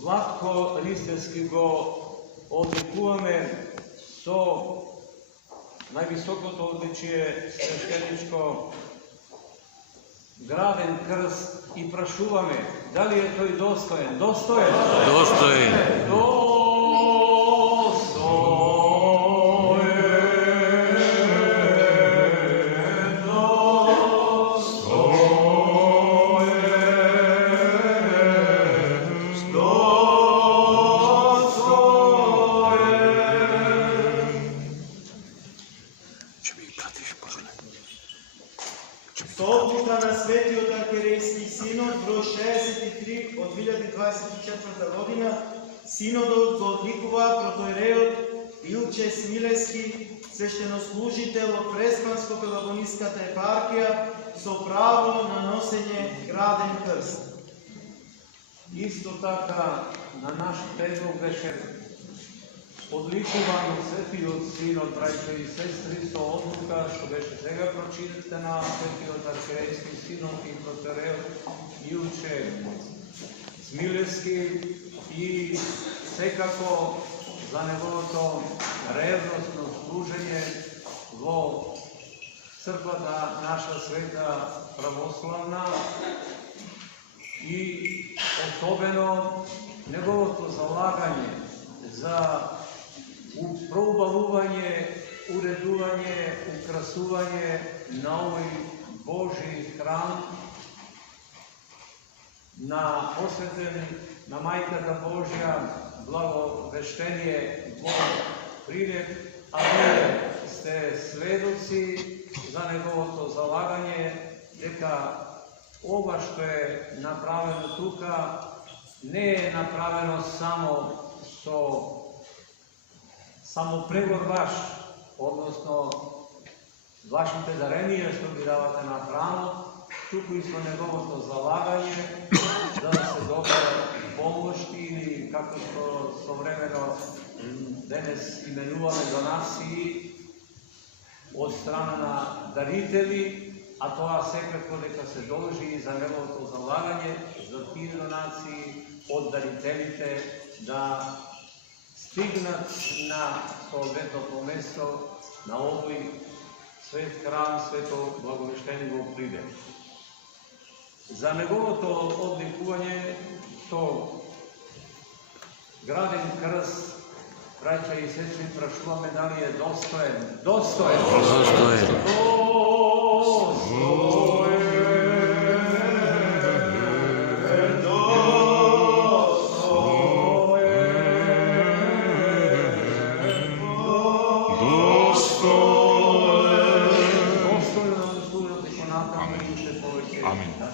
Владко Ристевски го одликуваме со највисокото одличие свештеничко граден крст и прашуваме дали е тој достоен? Достоен? Достоен. Со одлука на Светиот архиерейски синод број 63 од 2024 година, синодот го одликува протоиереот Илче Смилевски, свештенослужител од Преспанско-Пелагониската епархија, со право на носење граден крст. Исто така на наш предлог беше одликуван Светиот Синод, браќа и сестри, со одлука што беше сега прочитана Светиот архиерейски синод и протоиереот Илче Смилевски и секако за неговото ревностно служење во црквата наша света православна и особено неговото залагање за проубавување, уредување, украсување на овој Божи храм, на посветен на Мајката Божја благовештение во Прилеп, а вие сте сведоци за неговото залагање дека ова што е направено тука не е направено само со преглед ваш, односно вашите даренија што ги давате на храмот, туку и со неговото залагање за да се добават помошти или како што современо денес именуваме донации од страна на дарители, а тоа секако дека се должи и за неговото залагање, за тие донации од дарителите да стигнат на соодветното место на овој свет храм, свето благовештение во Прилеп. За неговото одликување со граден крст, браќа и сестри, прашуваме дали е достоен. Достоен. Достоен. Амин.